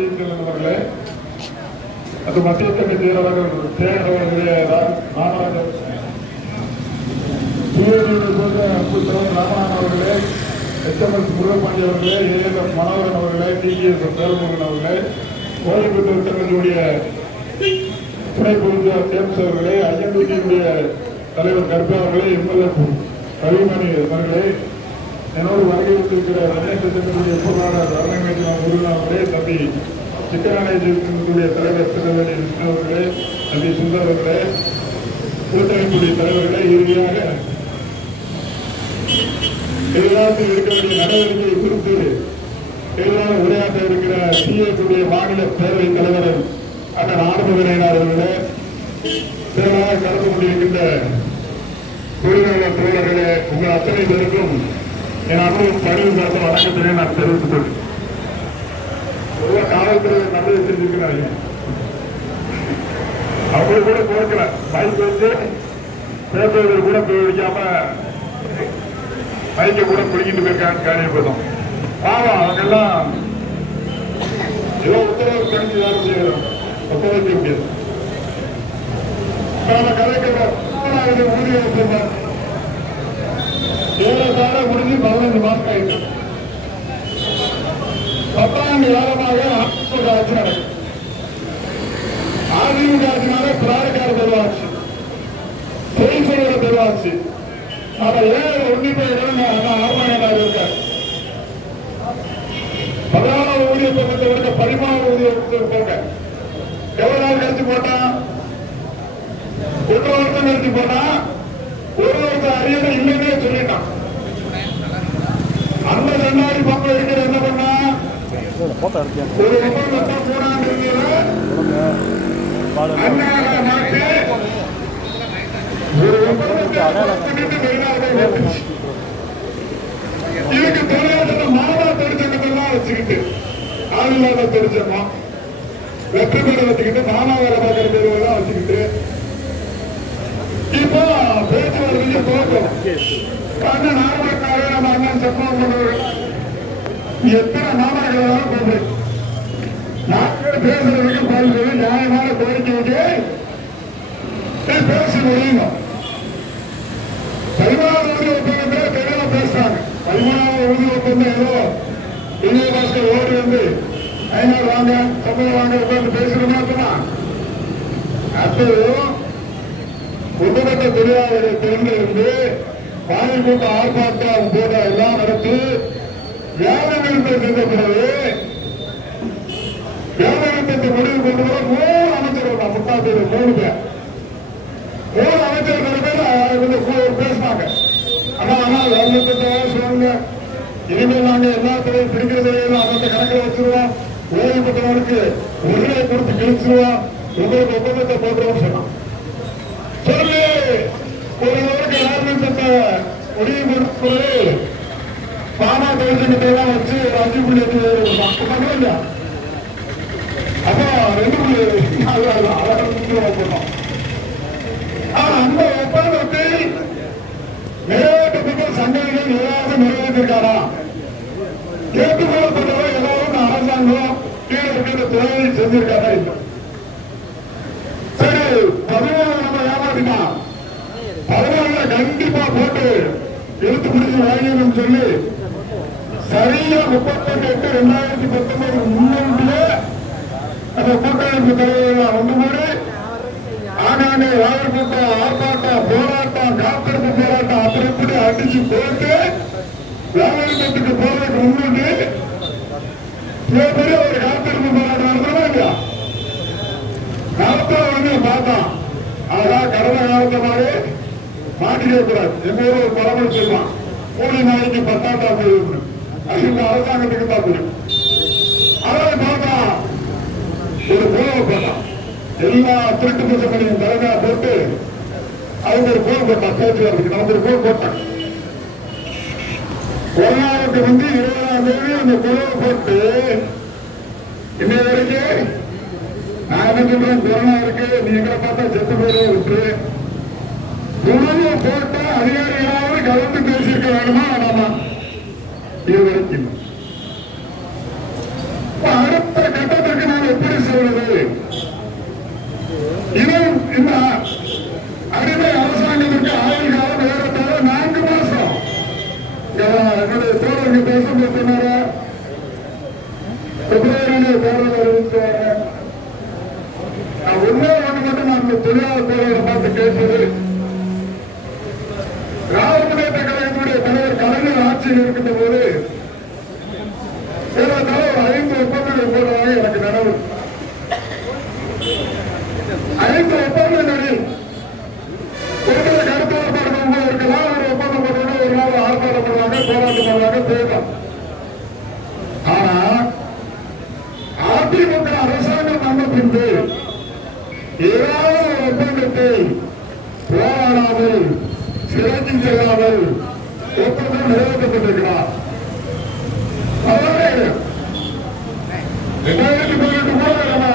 சதீந்திரன் அவர்களே, அது மத்திய கல்வி செயலாளர்கள் தேர்தலுடைய நாகராஜன், ராமநாதன் அவர்களே, எச்எம்எஸ் முருகப்பாண்டி அவர்களே, ஏஎல்எஃப் மனோகரன் அவர்களே, டிஜிஎஸ் தேவமுருகன் அவர்களே, ஓய்வு பெற்ற சங்கத்தினுடைய துணை பொருளாளர் ஜேம்ஸ் அவர்களே, ஐஎன்டியுடைய தலைவர் கர்பா அவர்களே, எம்எல்ஏ ரவிமணி அவர்களே, என்னோடு வருகை இருக்கிற ரமேஷனுடைய பொருளாளர் அரங்கமேஜன் முருகன் அவர்களே, தம்பி சிக்கனாடைய தலைவர் திருவேணி விஷ்ணு அவர்களே, தம்பி சுந்தர் அவர்களே, கூட்டமைப்புடைய தலைவர்களே, இறுதியாக எதிர்காலத்தில் இருக்க வேண்டிய நடவடிக்கை குறித்து எதிராக உரையாற்ற இருக்கிற சிஏடைய மாநில பேரவைத் தலைவர் அண்ணன் ஆறுமுகனார் அவர்களே, செயலாக கலந்து கொண்டிருக்கின்ற தொழிலாளர் தோழர்களே, உங்கள் அத்தனை பேருக்கும் என் அனுபவம் பணிவு சார்ந்த வணக்கத்தினை நான் தெரிவித்துக் கொள்கிறேன். காவல்துறை நல்லது செஞ்சிருக்கிறாங்க, அவங்களுக்கு கூட போக்கல பைக் வச்சு பேசுவதற்கு கூட வைக்காம பைக்கை கூட குளிக்கிட்டு போயிருக்காங்க. காரியப்பட்டோம் ஆமா, அவங்க எல்லாம் ஏதோ உத்தரவு கணிச்சு வேலை செய்யறோம், ஒத்துழைக்க முடியாது. கதைக்கிறோம் ஊதிய ஒப்பந்தம் 7 சாலை முடிஞ்சு 15 மாசம் ஆயிடுச்சு. 10 ஆண்டு காலமாக அதிமுக ஆட்சி நடக்கும். அதிமுக ஆட்சினால பிராரக்கார பெருவாட்சி, செய்தியோட பெருவாட்சி. அதை ஏன் உன்னிப்பையிடம் ஆர்வனாக இருக்கார். 16 ஊதிய ஒப்பந்தத்தை விட 16 ஊதிய ஒப்பந்தம் போங்க. எவ்வளவு நாள் கழிச்சு போட்டான்? 1 வருஷம் கழிச்சு போட்டான். 1 வருஷம் அறியணும் இல்லைன்னே சொல்லிட்டான். அந்த ரெண்டாயிரம் பக்கம் இருக்கிற என்ன பண்ணா, ஒரு ஒப்பந்தத்தை 3ஆம் தேதியில அண்ணாக மாற்றி ஒரு ஒப்பந்தத்தை இதுக்கு தொழிலாளர் மாதா தொழிற்சங்கத்தான் வச்சுக்கிட்டு ஆதிவாத தொழிற்சங்கம் வெற்றி பேரை வச்சுக்கிட்டு மாமாவார பார்க்கிற பேருவெல்லாம் வச்சுக்கிட்டு இப்போ பேச்சுவார்த்தைக்கு போகும். அண்ணன் நார்மலுக்காக நம்ம அண்ணன் சப்போர்ட் பண்ணுவார்கள். எத்தனை மாமர்களாலும் போகுது. நாங்கள் பேசுறதுக்கு பாருங்க, நியாயமான கோரிக்கைக்கு பேச முடியுங்க. 16 ஊதிய ஒப்பந்தத்தை தெளிவா பேசுறாங்க. 13வது ஊதிய ஒப்பந்தம் ஏதோ விஜயபாஸ்கர் ஓடி வந்து 500 வாங்க சம்பளம் வாங்க உட்கார்ந்து பேசுறோம்னா அடுத்தது ஒட்டுமொத்த தொழிலாளர்களை திறந்திருந்து வாயில் கூட்ட ஆர்ப்பாட்டம் போட எல்லாம் நடத்தி வேலை நிறுத்தம் செய்த பிறகு வேலை நிறுத்தத்தை முடிவு கொண்டு வர 3 அமைச்சர்கள் முட்டாள் 3 பேர் 3 அமைச்சர்கள் பேசினாங்க. ஆனா வேலை நிறுத்தத்தை சொல்லுங்க, இனிமேல் நாங்க எல்லாத்தையும் பிடிக்கிறது அவங்க கணக்கில் வச்சிருவோம், ஓய்வு பெற்றவர்களுக்கு ஒரே கொடுத்து கிழிச்சிருவோம், உங்களுக்கு ஒப்பந்தத்தை போட்டுருவோம் சொன்னான். சொல்லி ஒரு ஆரம்பித்த முடிவு கொடுத்து பாமா தொழிற்சங்கத்தையெல்லாம் வச்சு 5.8 இல்லையா, அப்போ 2.4 ஒப்பந்தம். அந்த ஒப்பந்தத்தை நிறைவேற்றத்துக்கு சங்கங்கள் ஏதாவது நிறைவேற்றிருக்காரா ஏற்றுக்கொள்ளப்பட்டவரை எல்லாரும் அரசாங்கம் கீழே இருக்கிற துறையை செஞ்சிருக்காரா இல்லை. சரி 14 நம்ம ஏமாத்தினா 14 கண்டிப்பா போட்டு எழுத்து பிடிச்சு வாங்கணும்னு சொல்லி சரியா 38/2019 முன்னே அந்த கூட்டமைப்பு தலைவர்கள் ஒன்று கூடி ஆனாங்க வாழை கூட்டம் ஆர்ப்பாட்டம் போராட்டம் காத்திருப்பு போராட்டம் அப்படி அடிச்சு போட்டு வேலைக்கு போறதுக்கு முன்னாடி பெரிய ஒரு காத்திருப்பு போராட்டம் நடத்தணும் இல்லையா, நடத்த வந்து பார்த்தான். அதான் கடந்த காலத்தை மாதிரி மாட்டிக்க கூடாது. எங்க ஊர் ஒரு பழமொழி சொல்லுவான், கூலி நாளைக்கு 10ஆம் தேதி அதுக்கு அரசாங்கத்துக்கு தான் தெரியும். அதாவது பார்த்தான் ஒரு குழுவை போட்டான், எல்லா திருட்டு பசங்களையும் தலைமையா போட்டு அவங்க ஒரு கோல் போட்டான். பேச்சுவார்த்தைக்கு நம்ம ஒரு கோல் போட்டான். கொரோனாவுக்கு வந்து 20ஆம் தேதி அந்த குழுவை போட்டு இன்னைய வரைக்கும் நான் என்ன சொல்றேன், கொரோனா இருக்கு நீ எங்களை பார்த்தா செத்து போயிட விட்டு குழுவை போட்ட அதிகாரிகளாவது கலந்து பேசியிருக்க வேணுமா வேணாமா? இது வரைக்கும் அடுத்த கட்டத்துக்கு மாநில தேர்தல் அறிவித்தாங்க. நான் ஒன்னே ஒன்று மட்டும் நான் இந்த தொழிலாளர் தலைவரை பார்த்து கேட்பது, திராவிட முன்னேற்ற கழகத்தினுடைய தலைவர் கலைஞர் ஆட்சியில் இருக்கின்ற போது ஏறத்தாழ ஒரு 5 ஒப்பந்தங்கள் போடுவதாக எனக்கு நினைவு. 5 ஒப்பந்தங்களில் ஒருத்தர் கருத்தாளர் போடுறவங்க இருக்கலாம், ஒரு ஒப்பந்தம் போடுறவங்க ஒரு நாள் ஆர்ப்பாட்டம் பண்ணுவாங்க, போராட்டம் பண்ணுவாங்க, போகலாம். ஆனா அதிமுக அரசாங்கம் வந்த பின்பு ஏதாவது ஒரு ஒப்பந்தத்தை போராடாமல் சிறைக்கு செல்லாமல் ஒப்பந்தம் நிறைவேற்றப்பட்டிருக்கிறார். 2018 கூட நம்ம